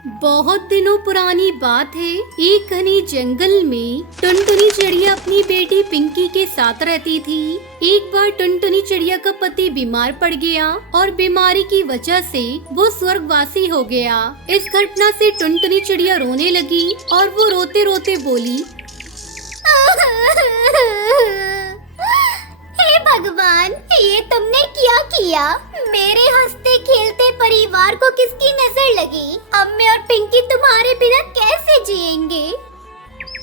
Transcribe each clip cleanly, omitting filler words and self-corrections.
बहुत दिनों पुरानी बात है। एक घने जंगल में टुनटुनी चिड़िया अपनी बेटी पिंकी के साथ रहती थी। एक बार टुनटुनी चिड़िया का पति बीमार पड़ गया और बीमारी की वजह से वो स्वर्गवासी हो गया। इस घटना से टुनटुनी चिड़िया रोने लगी और वो रोते रोते बोली, हे भगवान, ये तुमने क्या किया? मेरे हंसते खेलते परिवार को किसकी नजर लगी? अब मैं और पिंकी तुम्हारे बिना कैसे जिएंगे?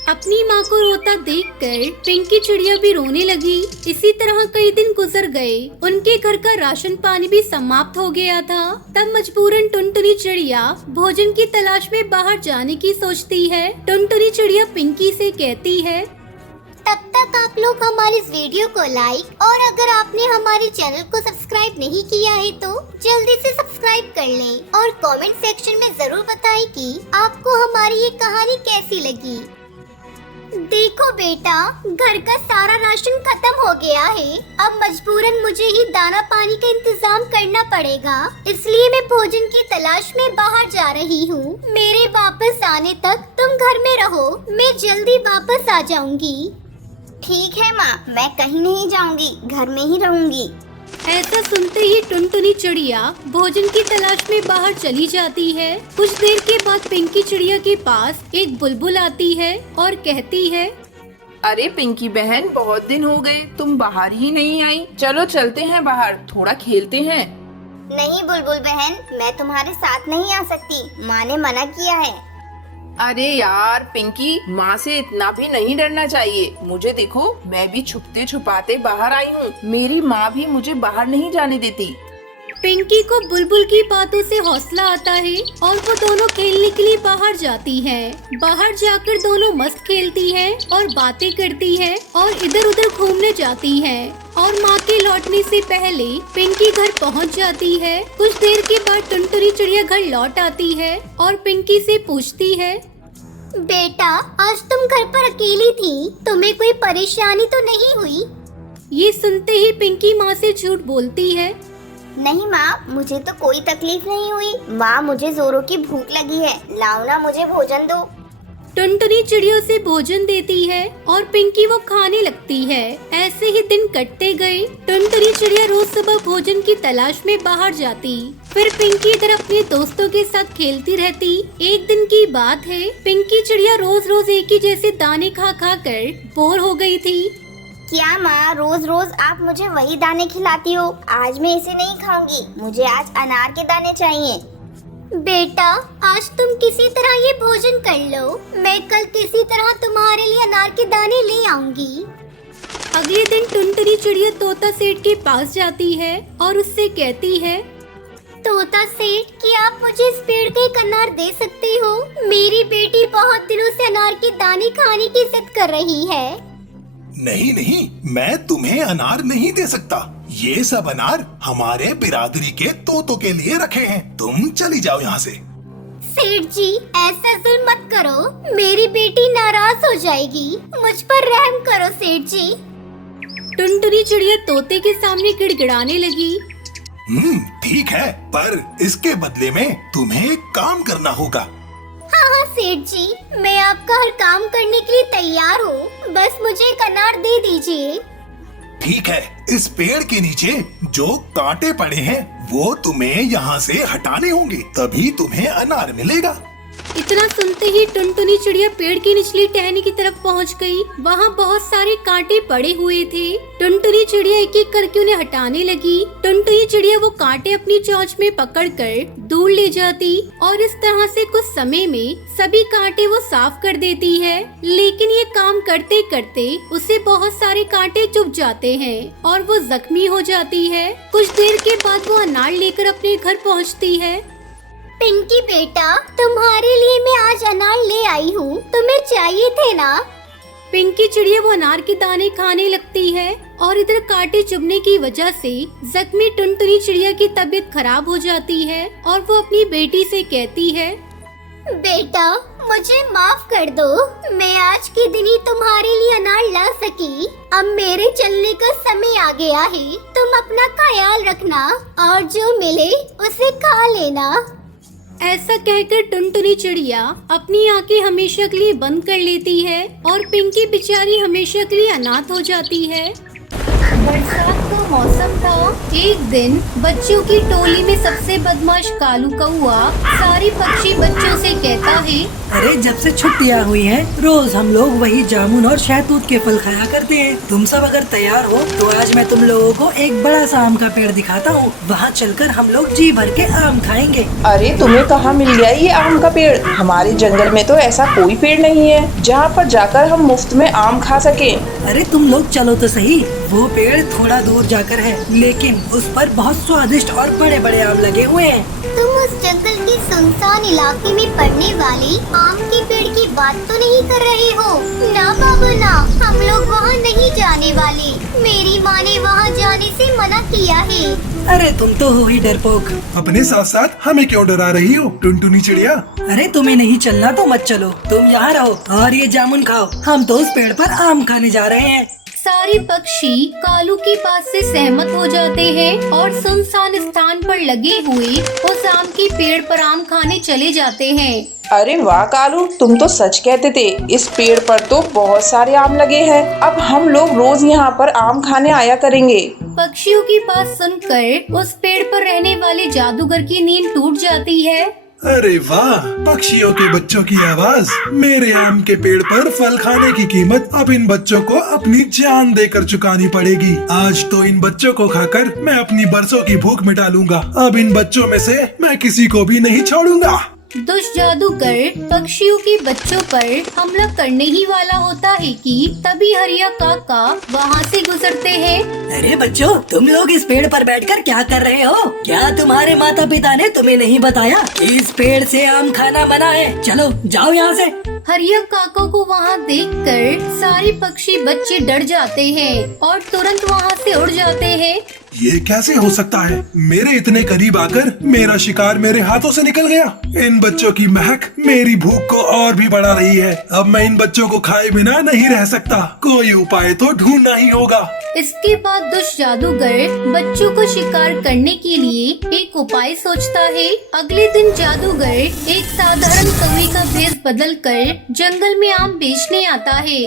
अपनी माँ को रोता देखकर पिंकी चिड़िया भी रोने लगी। इसी तरह कई दिन गुजर गए। उनके घर का राशन पानी भी समाप्त हो गया था। तब मजबूरन टुनटुनी चिड़िया भोजन की तलाश में बाहर जाने की सोचती है। टुनटुनी चिड़िया पिंकी से कहती है, तब तक आप लोग हमारे इस वीडियो को लाइक और अगर आपने हमारे चैनल को सब्सक्राइब नहीं किया है तो जल्दी से सब्सक्राइब कर लें और कमेंट सेक्शन में जरूर बताएं कि आपको हमारी ये कहानी कैसी लगी। देखो बेटा, घर का सारा राशन खत्म हो गया है। अब मजबूरन मुझे ही दाना पानी का इंतजाम करना पड़ेगा, इसलिए मैं भोजन की तलाश में बाहर जा रही हूँ। मेरे वापस आने तक तुम घर में रहो, मैं जल्दी वापस आ जाऊंगी। ठीक है माँ, मैं कहीं नहीं जाऊंगी, घर में ही रहूंगी। ऐसा सुनते ही टुनटुनी चिड़िया भोजन की तलाश में बाहर चली जाती है। कुछ देर के बाद पिंकी चिड़िया के पास एक बुलबुल आती है और कहती है, अरे पिंकी बहन, बहुत दिन हो गए, तुम बाहर ही नहीं आई। चलो चलते हैं बाहर, थोड़ा खेलते हैं। नहीं बुलबुल बहन, मैं तुम्हारे साथ नहीं आ सकती, माँ ने मना किया है। अरे यार पिंकी, माँ से इतना भी नहीं डरना चाहिए। मुझे देखो, मैं भी छुपते छुपाते बाहर आई हूँ। मेरी माँ भी मुझे बाहर नहीं जाने देती। पिंकी को बुलबुल की बातों से हौसला आता है और वो दोनों खेलने के लिए बाहर जाती हैं। बाहर जाकर दोनों मस्त खेलती हैं और बातें करती हैं और इधर उधर घूमने जाती हैं। और माँ के लौटने से पहले पिंकी घर पहुँच जाती है। कुछ देर के बाद टुनटुनी चिड़िया घर लौट आती है और पिंकी से पूछती है, बेटा, आज तुम घर पर अकेली थी, तुम्हें कोई परेशानी तो नहीं हुई? ये सुनते ही पिंकी माँ से झूठ बोलती है, नहीं माँ, मुझे तो कोई तकलीफ नहीं हुई। माँ, मुझे जोरों की भूख लगी है, लाओ ना मुझे भोजन दो। टुनटुनी चिड़िया से भोजन देती है और पिंकी वो खाने लगती है। ऐसे ही दिन कटते गए। टुनटुनी चिड़िया रोज सुबह भोजन की तलाश में बाहर जाती, फिर पिंकी इधर अपने दोस्तों के साथ खेलती रहती। एक दिन की बात है, पिंकी चिड़िया रोज रोज एक ही जैसे दाने खा खा कर बोर हो गई थी। क्या माँ, रोज रोज आप मुझे वही दाने खिलाती हो? आज मैं इसे नहीं खाऊंगी, मुझे आज अनार के दाने चाहिए। बेटा, आज तुम किसी तरह ये भोजन कर लो, मैं कल किसी तरह तुम्हारे लिए अनार के दाने ले आऊंगी। अगले दिन टुनटुनी चिड़िया तोता सेठ के पास जाती है और उससे कहती है, तोता सेठ, क्या आप मुझे इस पेड़ के एक अनार दे सकते हो? मेरी बेटी बहुत दिनों से अनार के दाने खाने की जिद कर रही है। नहीं नहीं, मैं तुम्हें अनार नहीं दे सकता। ये सब अनार हमारे बिरादरी के तोतों के लिए रखे हैं। तुम चली जाओ यहाँ से। सेठ जी, ऐसा जुल्म मत करो, मेरी बेटी नाराज हो जाएगी। मुझ पर रहम करो सेठ जी। टुनटुनी चिड़िया तोते के सामने गिड़गिड़ाने लगी, ठीक है, पर इसके बदले में तुम्हें एक काम करना होगा। हाँ सेठ जी, मैं आपका हर काम करने के लिए तैयार हूँ, बस मुझे एक अनार दे दीजिए। ठीक है, इस पेड़ के नीचे जो कांटे पड़े हैं वो तुम्हें यहाँ से हटाने होंगे, तभी तुम्हें अनार मिलेगा। इतना सुनते ही टुनटुनी चिड़िया पेड़ की निचली टहनी की तरफ पहुंच गई। वहाँ बहुत सारे कांटे पड़े हुए थे। टुनटुनी चिड़िया एक एक करके उन्हें हटाने लगी। टुनटुनी चिड़िया वो कांटे अपनी चोंच में पकड़कर दूर ले जाती और इस तरह से कुछ समय में सभी कांटे वो साफ कर देती है। लेकिन ये काम करते करते उसे बहुत सारे कांटे चुभ जाते हैं और वो जख्मी हो जाती है। कुछ देर के बाद वो अनार लेकर अपने घर पहुँचती है। पिंकी बेटा, तुम्हारे लिए मैं आज अनार ले आई हूँ, तुम्हें चाहिए थे ना? पिंकी चिड़िया वो अनार के दाने खाने लगती है और इधर कांटे चुभने की वजह से जख्मी टुनटुनी चिड़िया की तबीयत खराब हो जाती है और वो अपनी बेटी से कहती है, बेटा, मुझे माफ कर दो, मैं आज के दिन ही तुम्हारे लिए अनार ला सकी। अब मेरे चलने का समय आ गया है, तुम अपना ख्याल रखना और जो मिले उसे खा लेना। ऐसा कहकर टुनटुनी चिड़िया अपनी आंखें हमेशा के लिए बंद कर लेती है और पिंकी बेचारी हमेशा के लिए अनाथ हो जाती है। बरसात का मौसम था। एक दिन बच्चों की टोली में सबसे बदमाश कालू कौआ सारे पक्षी बच्चों से कहता है, अरे जब से छुट्टियाँ हुई हैं, रोज हम लोग वही जामुन और शहतूत के फल खाया करते हैं। तुम सब अगर तैयार हो तो आज मैं तुम लोगों को एक बड़ा सा आम का पेड़ दिखाता हूँ। वहाँ चलकर हम लोग जी भर के आम खाएंगे। अरे तुम्हें कहाँ मिल गया ये आम का पेड़? हमारे जंगल में तो ऐसा कोई पेड़ नहीं है जहाँ पर जाकर हम मुफ्त में आम खा सके। अरे तुम लोग चलो तो सही, वो पेड़ थोड़ा दूर जाकर है, लेकिन उस पर बहुत स्वादिष्ट और बड़े बड़े आम लगे हुए हैं। तुम उस जंगल के सुनसान इलाके में पड़ने वाले आम के पेड़ की बात तो नहीं कर रहे हो? ना बाबा ना, हम लोग वहाँ नहीं जाने वाले। मेरी माँ ने वहाँ जाने से मना किया है। अरे तुम तो हो ही डरपोक। अपने साथ साथ हमें क्यों डरा रही हो टुनटुनी चिड़िया? अरे तुम्हें नहीं चलना तो मत चलो, तुम यहाँ रहो और ये जामुन खाओ। हम तो उस पेड़ पर आम खाने जा रहे हैं। सारे पक्षी कालू की बात से सहमत हो जाते हैं और सुनसान स्थान पर लगे हुए उस आम के पेड़ पर आम खाने चले जाते हैं। अरे वाह कालू, तुम तो सच कहते थे। इस पेड़ पर तो बहुत सारे आम लगे हैं। अब हम लोग रोज यहाँ पर आम खाने आया करेंगे। पक्षियों की बात सुनकर उस पेड़ पर रहने वाले जादूगर की नींद टूट जाती है। अरे वाह, पक्षियों के बच्चों की आवाज। मेरे आम के पेड़ पर फल खाने की कीमत अब इन बच्चों को अपनी जान देकर चुकानी पड़ेगी। आज तो इन बच्चों को खाकर मैं अपनी बरसों की भूख मिटा लूंगा। अब इन बच्चों में से मैं किसी को भी नहीं छोड़ूंगा। दुष्ट जादूगर पक्षियों के बच्चों पर हमला करने ही वाला होता है कि तभी हरिया काका वहाँ से गुजरते हैं। अरे बच्चों, तुम लोग इस पेड़ पर बैठकर क्या कर रहे हो? क्या तुम्हारे माता पिता ने तुम्हें नहीं बताया कि इस पेड़ से आम खाना मना है? चलो जाओ यहाँ से। हरिया काका को वहाँ देखकर सारे पक्षी बच्चे डर जाते हैं और तुरंत वहाँ से उड़ जाते हैं। ये कैसे हो सकता है? मेरे इतने करीब आकर मेरा शिकार मेरे हाथों से निकल गया। इन बच्चों की महक मेरी भूख को और भी बढ़ा रही है। अब मैं इन बच्चों को खाए बिना नहीं रह सकता। कोई उपाय तो ढूंढना ही होगा। इसके बाद दुष्ट जादूगर बच्चों को शिकार करने के लिए एक उपाय सोचता है। अगले दिन जादूगर एक साधारण कौवे का भेष बदलकर जंगल में आम बेचने आता है।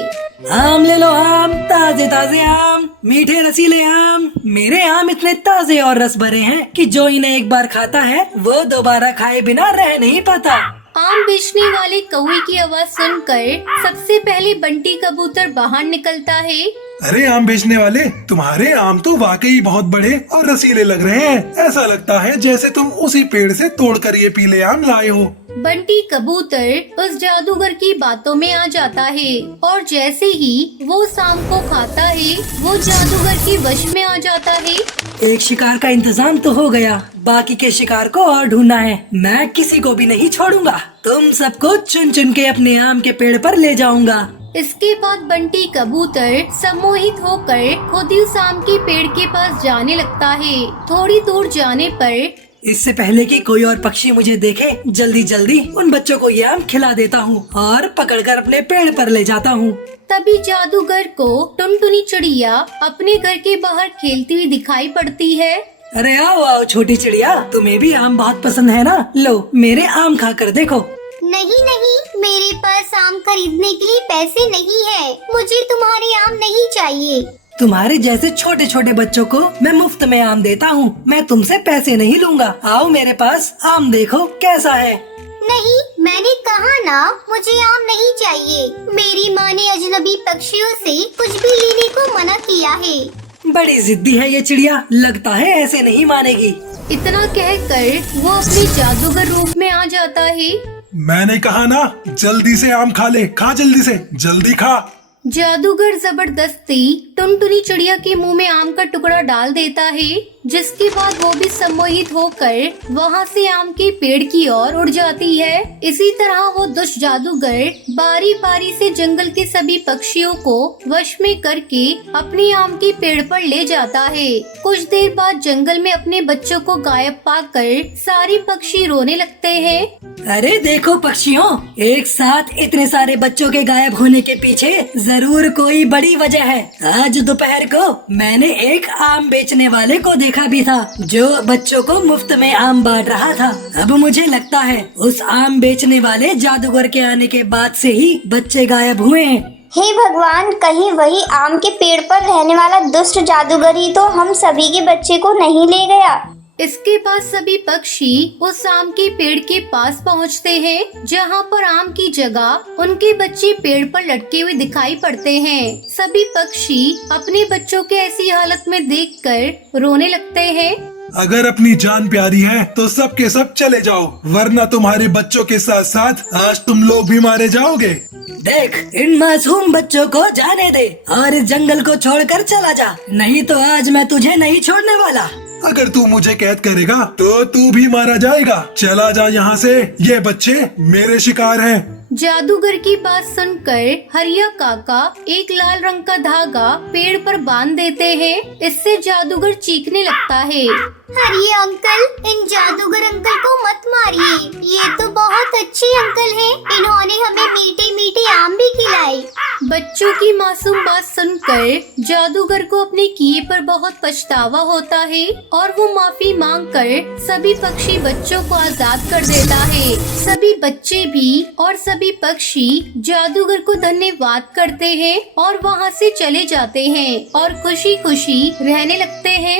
आम ले लो आम, ताजे ताजे आम, मीठे रसीले आम। मेरे आम इतने ताजे और रस भरे हैं कि जो इन्हें एक बार खाता है वो दोबारा खाए बिना रह नहीं पाता। आम बेचने वाले कौवे की आवाज सुनकर सबसे पहले बंटी कबूतर बाहर निकलता है। अरे आम बेचने वाले, तुम्हारे आम तो वाकई बहुत बड़े और रसीले लग रहे हैं। ऐसा लगता है जैसे तुम उसी पेड़ से तोड़कर ये पीले आम लाए हो। बंटी कबूतर उस जादूगर की बातों में आ जाता है और जैसे ही वो उस आम को खाता है वो जादूगर के वश में आ जाता है। एक शिकार का इंतजाम तो हो गया, बाकी के शिकार को और ढूंढना है। मैं किसी को भी नहीं छोड़ूंगा। तुम सबको चुन चुन के अपने आम के पेड़ पर ले जाऊंगा। इसके बाद बंटी कबूतर सम्मोहित होकर खुद ही उस आम के पेड़ के पास जाने लगता है। थोड़ी दूर जाने पर इससे पहले कि कोई और पक्षी मुझे देखे, जल्दी जल्दी उन बच्चों को ये आम खिला देता हूँ और पकड़कर अपने पेड़ पर ले जाता हूँ। तभी जादूगर को टुनटुनी चिड़िया अपने घर के बाहर खेलती हुई दिखाई पड़ती है। अरे आओ आओ छोटी चिड़िया, तुम्हें भी आम बहुत पसंद है ना? लो मेरे आम खाकर देखो। नहीं नहीं, मेरे पास आम खरीदने के लिए पैसे नहीं है। मुझे तुम्हारे आम नहीं चाहिए। तुम्हारे जैसे छोटे छोटे बच्चों को मैं मुफ्त में आम देता हूँ। मैं तुमसे पैसे नहीं लूंगा। आओ मेरे पास आम देखो कैसा है। नहीं, मैंने कहा ना, मुझे आम नहीं चाहिए। मेरी माँ ने अजनबी पक्षियों से कुछ भी लेने को मना किया है। बड़ी जिद्दी है ये चिड़िया, लगता है ऐसे नहीं मानेगी। इतना कहकर वो अपने जादूगर रूप में आ जाता है। मैंने कहा ना, जल्दी से आम खा ले। खा जल्दी से, जल्दी खा। जादूगर जबरदस्ती टुनटुनी चिड़िया के मुंह में आम का टुकड़ा डाल देता है, जिसके बाद वो भी सम्मोहित होकर वहाँ से आम के पेड़ की ओर उड़ जाती है। इसी तरह वो दुष्ट जादूगर बारी बारी से जंगल के सभी पक्षियों को वश में करके अपने आम के पेड़ पर ले जाता है। कुछ देर बाद जंगल में अपने बच्चों को गायब पाकर सारे पक्षी रोने लगते हैं। अरे देखो पक्षियों, एक साथ इतने सारे बच्चों के गायब होने के पीछे जरूर कोई बड़ी वजह है। आज आज दोपहर को मैंने एक आम बेचने वाले को देखा भी था जो बच्चों को मुफ्त में आम बांट रहा था। अब मुझे लगता है उस आम बेचने वाले जादूगर के आने के बाद से ही बच्चे गायब हुए हैं। हे भगवान, कहीं वही आम के पेड़ पर रहने वाला दुष्ट जादूगर ही तो हम सभी के बच्चे को नहीं ले गया। इसके बाद सभी पक्षी उस आम के पेड़ के पास पहुंचते हैं जहां पर आम की जगह उनके बच्चे पेड़ पर लटके हुए दिखाई पड़ते हैं। सभी पक्षी अपने बच्चों के ऐसी हालत में देखकर रोने लगते हैं। अगर अपनी जान प्यारी है तो सब के सब चले जाओ, वरना तुम्हारे बच्चों के साथ साथ आज तुम लोग भी मारे जाओगे। देख, इन मासूम बच्चों को जाने दे और इस जंगल को छोड़कर चला जा, नहीं तो आज मैं तुझे नहीं छोड़ने वाला। अगर तू मुझे कैद करेगा तो तू भी मारा जाएगा। चला जा यहाँ से, ये बच्चे मेरे शिकार हैं। जादूगर की बात सुनकर हरिया काका एक लाल रंग का धागा पेड़ पर बांध देते हैं। इससे जादूगर चीखने लगता है। अरे अंकल, इन जादूगर अंकल को मत मारिए, ये तो बहुत अच्छे अंकल हैं। इन्होंने हमें मीठे मीठे आम भी खिलाए। बच्चों की मासूम बात सुनकर जादूगर को अपने किए पर बहुत पछतावा होता है और वो माफी मांगकर सभी पक्षी बच्चों को आजाद कर देता है। सभी बच्चे भी और सभी पक्षी जादूगर को धन्यवाद करते हैं और वहाँ से चले जाते हैं और खुशी खुशी रहने लगते हैं।